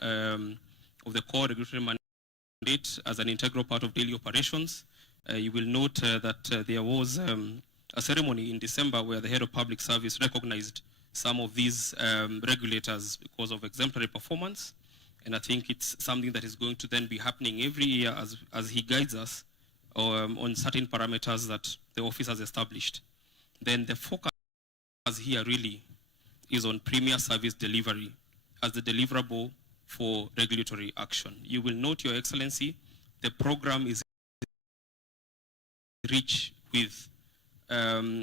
of the core regulatory mandate as an integral part of daily operations. You will note that there was a ceremony in December where the head of public service recognized some of these regulators because of exemplary performance. And I think it's something that is going to then be happening every year as he guides us on certain parameters that the office has established. Then the focus here really is on premier service delivery as the deliverable for regulatory action. You will note, Your Excellency, the program is rich with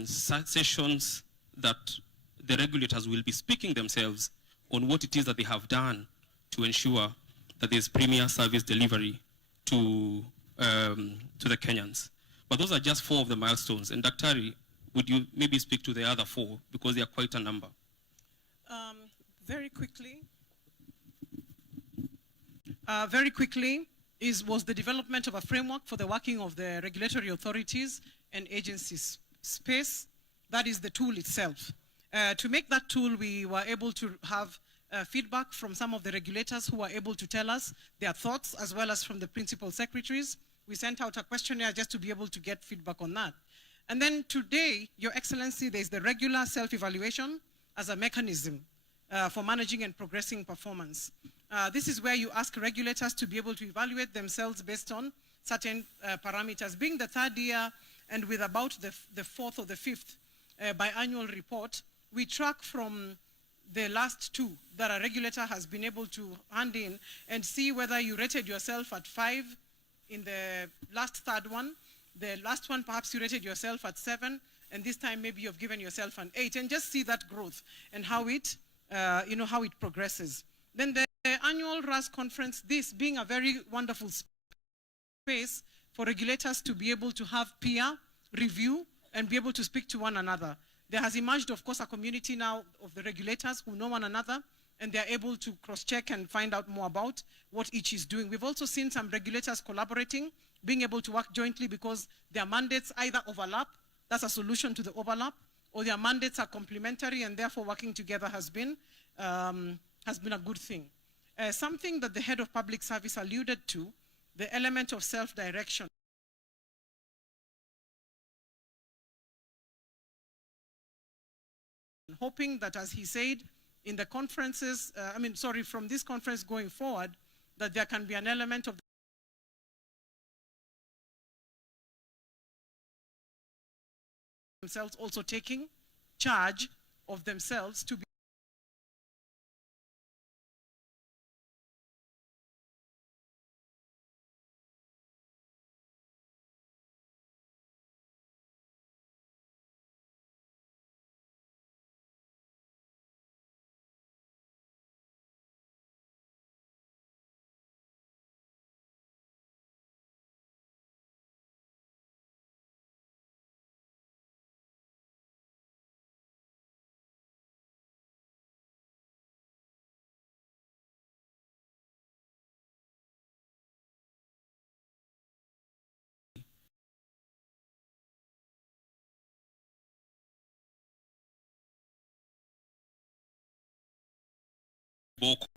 sessions that the regulators will be speaking themselves on what it is that they have done to ensure that there's premier service delivery to the Kenyans. But those are just 4 of the milestones. And Daktari, would you maybe speak to the other 4 because they are quite a number? Very quickly, was the development of a framework for the working of the regulatory authorities and agencies space. That is the tool itself. To make that tool, we were able to have feedback from some of the regulators who were able to tell us their thoughts, as well as from the principal secretaries. We sent out a questionnaire just to be able to get feedback on that. And then today, Your Excellency, there's the regular self-evaluation as a mechanism for managing and progressing performance. This is where you ask regulators to be able to evaluate themselves based on certain parameters. Being the 3rd year and with about the 4th or the 5th biannual report, we track from the last 2 that a regulator has been able to hand in and see whether you rated yourself at 5 in the last 3rd one. The last one, perhaps you rated yourself at 7, and this time maybe you've given yourself an 8, and just see that growth and how it, how it progresses. Then the annual RAS conference, this being a very wonderful space for regulators to be able to have peer review and be able to speak to one another. There has emerged, of course, a community now of the regulators who know one another, and they're able to cross-check and find out more about what each is doing. We've also seen some regulators collaborating, being able to work jointly because their mandates either overlap, that's a solution to the overlap, or their mandates are complementary, and therefore working together has been a good thing. Something that the head of public service alluded to, the element of self-direction. Hoping that, as he said, in the conferences, from this conference going forward, that there can be an element of themselves also taking charge of themselves to be Boko.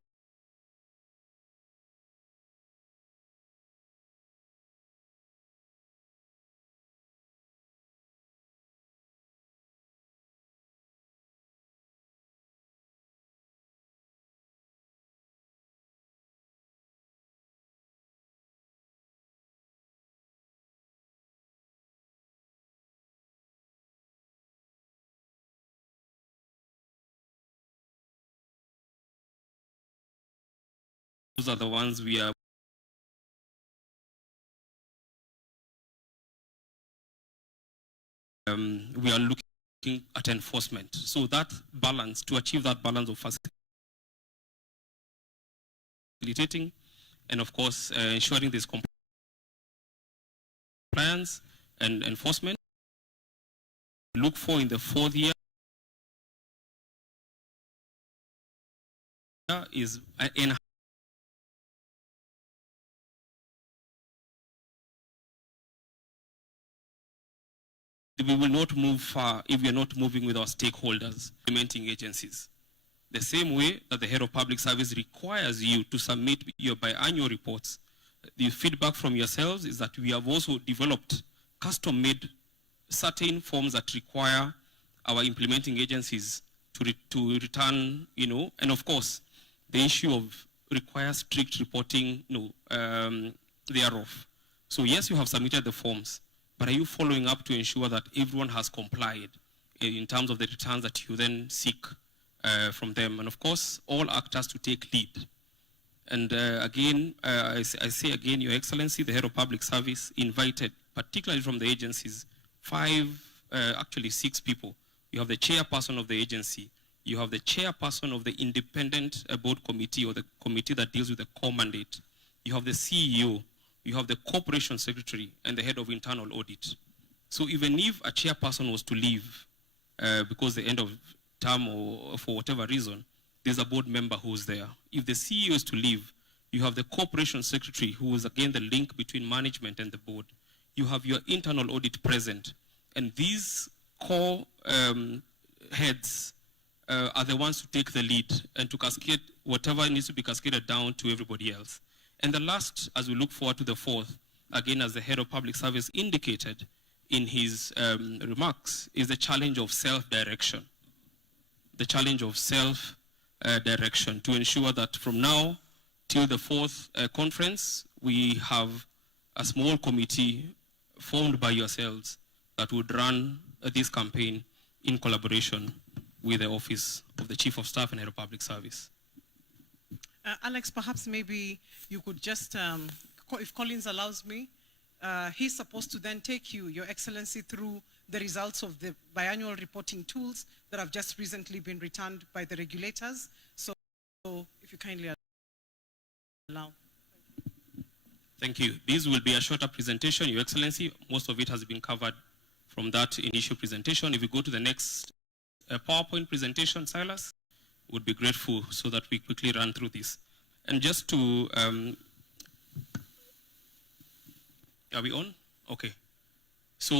Those are the ones we are looking at enforcement. So that balance, to achieve that balance of facilitating and of course ensuring there's compliance and enforcement. Look for in the 4th year is we will not move far if we are not moving with our stakeholders, implementing agencies. The same way that the head of public service requires you to submit your biannual reports, the feedback from yourselves is that we have also developed custom-made certain forms that require our implementing agencies to return, and of course, the issue of requires strict reporting, thereof. So yes, you have submitted the forms, but are you following up to ensure that everyone has complied in terms of the returns that you then seek from them? And of course, all actors to take lead. And again, I say again, Your Excellency, the head of public service invited, particularly from the agencies, actually 6 people. You have the chairperson of the agency, you have the chairperson of the independent board committee or the committee that deals with the core mandate, you have the CEO, you have the corporation secretary, and the head of internal audit. So even if a chairperson was to leave because the end of term or for whatever reason, there's a board member who's there. If the CEO is to leave, you have the corporation secretary, who is again the link between management and the board. You have your internal audit present. And these core heads are the ones to take the lead and to cascade whatever needs to be cascaded down to everybody else. And the last, as we look forward to the 4th, again, as the head of public service indicated in his remarks, is the challenge of self-direction. The challenge of self-direction to ensure that from now till the 4th conference, we have a small committee formed by yourselves that would run this campaign in collaboration with the Office of the Chief of Staff and Head of Public Service. Alex, perhaps maybe you could just, if Collins allows me, he's supposed to then take you, Your Excellency, through the results of the biannual reporting tools that have just recently been returned by the regulators. So if you kindly allow. Thank you. This will be a shorter presentation, Your Excellency. Most of it has been covered from that initial presentation. If we go to the next PowerPoint presentation, Silas, would be grateful so that we quickly run through this. And just to, are we on? Okay. So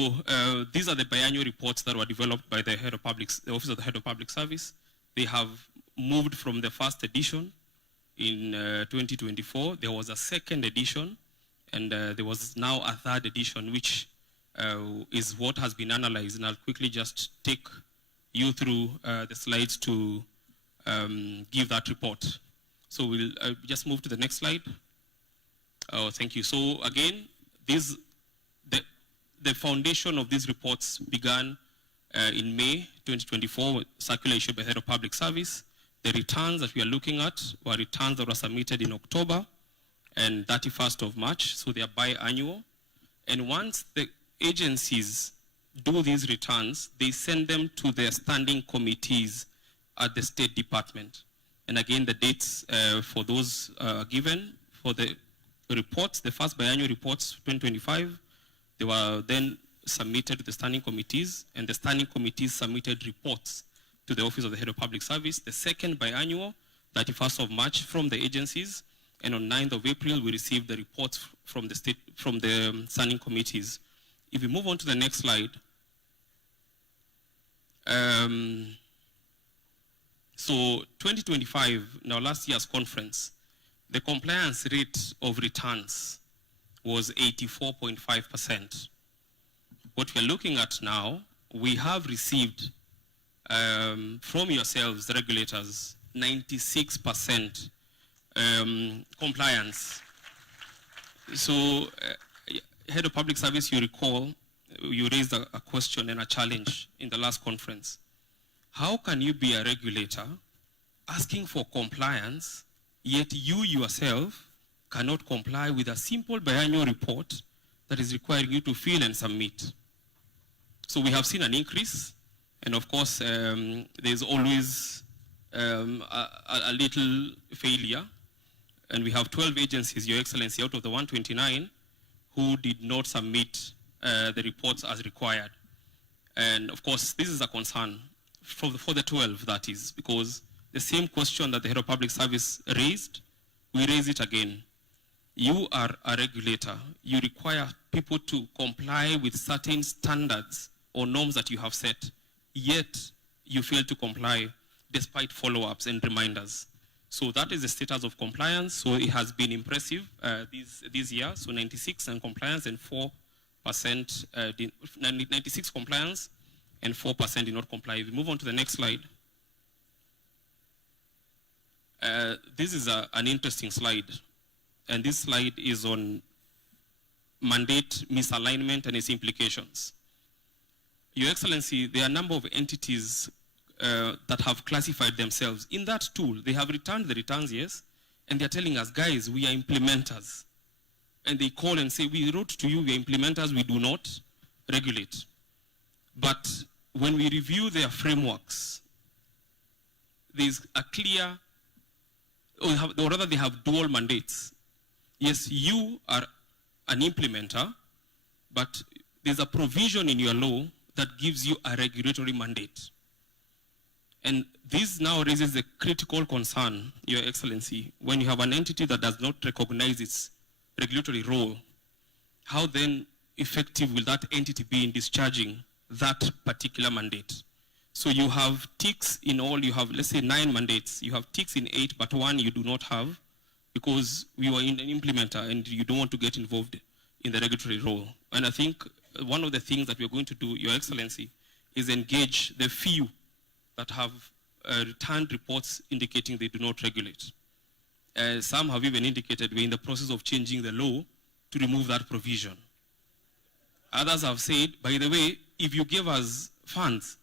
these are the biannual reports that were developed by the the Office of the Head of Public Service. They have moved from the first edition in 2024. There was a second edition, and there was now a third edition, which is what has been analyzed. And I'll quickly just take you through the slides to give that report. So we'll just move to the next slide. Oh, thank you. So again, the foundation of these reports began in May 2024, circular issued by the Head of Public Service. The returns that we are looking at were returns that were submitted in October and 31st of March, so they are biannual. And once the agencies do these returns, they send them to their standing committees at the State Department. And again, the dates for those given for the reports, the first biannual reports, 2025, they were then submitted to the standing committees, and the standing committees submitted reports to the Office of the Head of Public Service. The second biannual, 31st of March, from the agencies, and on 9th of April, we received the reports from the standing committees. If we move on to the next slide. So 2025, now last year's conference, the compliance rate of returns was 84.5%. What we're looking at now, we have received from yourselves, the regulators, 96% compliance. So, Head of Public Service, you recall, you raised a question and a challenge in the last conference. How can you be a regulator asking for compliance, yet you yourself cannot comply with a simple biannual report that is requiring you to fill and submit? So we have seen an increase, and of course, there's always a little failure, and we have 12 agencies, Your Excellency, out of the 129 who did not submit the reports as required. And of course, this is a concern for the 12, that is, because the same question that the Head of Public Service raised, we raise it again. You are a regulator. You require people to comply with certain standards or norms that you have set, yet you fail to comply. despite follow-ups and reminders. So that is the status of compliance. So it has been impressive this year. So 96 in compliance and 4%, 96 compliance and 4% did not comply. We move on to the next slide. This is an interesting slide. And this slide is on mandate misalignment and its implications. Your Excellency, there are a number of entities that have classified themselves. In that tool, they have returned the returns, yes, and they're telling us, guys, we are implementers. And they call and say, we wrote to you, we are implementers, we do not regulate. But when we review their frameworks, there's a clear, or rather they have dual mandates. Yes, you are an implementer, but there's a provision in your law that gives you a regulatory mandate. And this now raises a critical concern, Your Excellency, when you have an entity that does not recognize its regulatory role, how then effective will that entity be in discharging that particular mandate? So you have ticks in all, you have, let's say, 9 mandates. You have ticks in 8, but 1 you do not have because you are an implementer and you don't want to get involved in the regulatory role. And I think one of the things that we're going to do, Your Excellency, is engage the few that have returned reports indicating they do not regulate. Some have even indicated we're in the process of changing the law to remove that provision. Others have said, by the way, if you give us funds,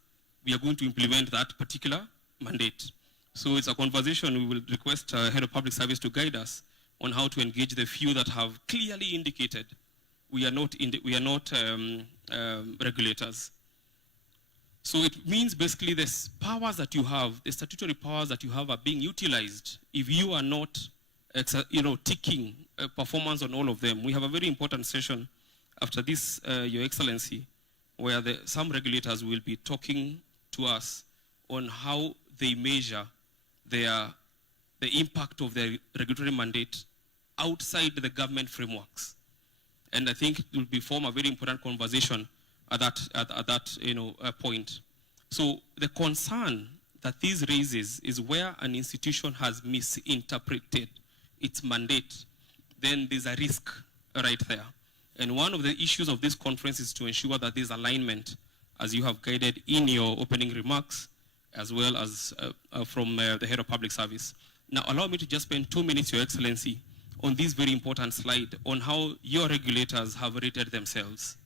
we are going to implement that particular mandate. So it's a conversation we will request Head of Public Service to guide us on how to engage the few that have clearly indicated we are not regulators. So it means basically the powers that you have, the statutory powers that you have are being utilized if you are not ticking performance on all of them. We have a very important session after this, Your Excellency, where some regulators will be talking to us on how they measure the impact of their regulatory mandate outside the government frameworks. And I think it will form a very important conversation at that point. So the concern that this raises is where an institution has misinterpreted its mandate, then there's a risk right there. And one of the issues of this conference is to ensure that there's alignment, as you have guided in your opening remarks, as well as from the Head of Public Service. Now, allow me to just spend 2 minutes, Your Excellency, on this very important slide on how your regulators have rated themselves.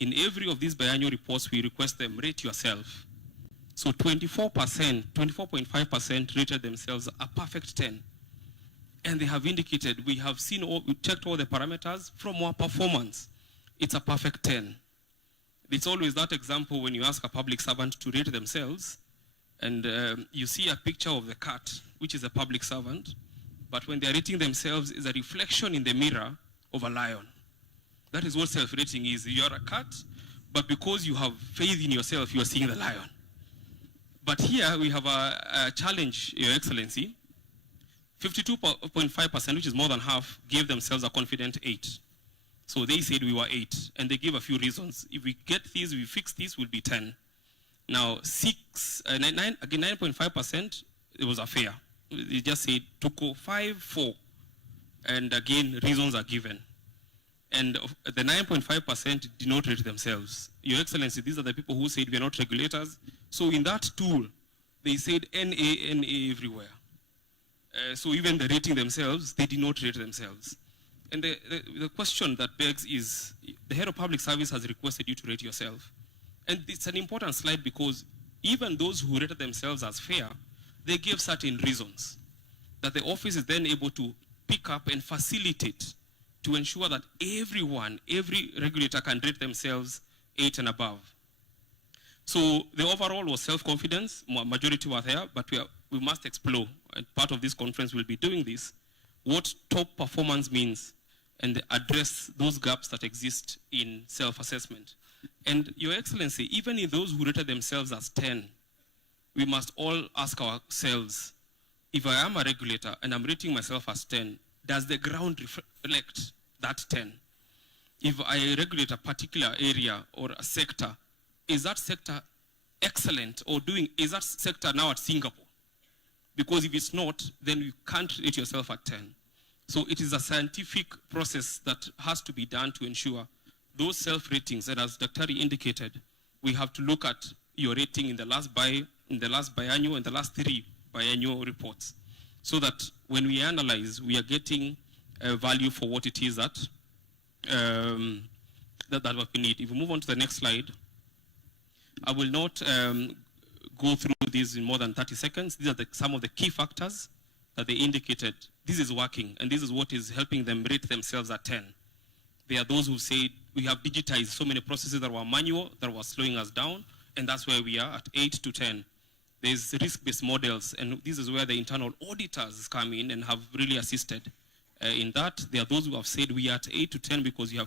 In every of these biannual reports, we request them rate yourself. So 24.5% rated themselves a perfect 10. And they have indicated, we checked all the parameters from our performance. It's a perfect 10. It's always that example when you ask a public servant to rate themselves, and you see a picture of the cat, which is a public servant, but when they're rating themselves, is a reflection in the mirror of a lion. That is what self-rating is. You're a cat, but because you have faith in yourself, you are seeing the lion. But here we have a challenge, Your Excellency. 52.5%, which is more than half, gave themselves a confident 8. So they said we were 8, and they gave a few reasons. If we get these, we fix this, we'll be 10. Now, 9.5%, it was a fair. They just said to go 5, 4. And again, reasons are given. And the 9.5% did not rate themselves. Your Excellency, these are the people who said we are not regulators. So in that tool, they said NA everywhere. So even the rating themselves, they did not rate themselves. And the question that begs is, the Head of Public Service has requested you to rate yourself. And it's an important slide because even those who rated themselves as fair, they gave certain reasons that the office is then able to pick up and facilitate to ensure that every regulator can rate themselves 8 and above. So the overall was self-confidence, majority were there, but we must explore, and part of this conference will be doing this, what top performance means and address those gaps that exist in self-assessment. And Your Excellency, even in those who rated themselves as 10, we must all ask ourselves, if I am a regulator and I'm rating myself as 10, does the ground reflect that 10? If I regulate a particular area or a sector, is that sector excellent or is that sector now at Singapore? Because if it's not, then you can't rate yourself at 10. So it is a scientific process that has to be done to ensure those self-ratings. And as Dr. indicated, we have to look at your rating in the last biannual and the last 3 biannual reports, so that when we analyze, we are getting a value for what it is that what we need. If we move on to the next slide, I will not go through these in more than 30 seconds. These are some of the key factors that they indicated. This is working, and this is what is helping them rate themselves at 10. There are those who say we have digitized so many processes that were manual, that were slowing us down, and that's where we are at 8 to 10. There's risk-based models, and this is where the internal auditors come in and have really assisted in that. There are those who have said we are at 8 to 10 because you have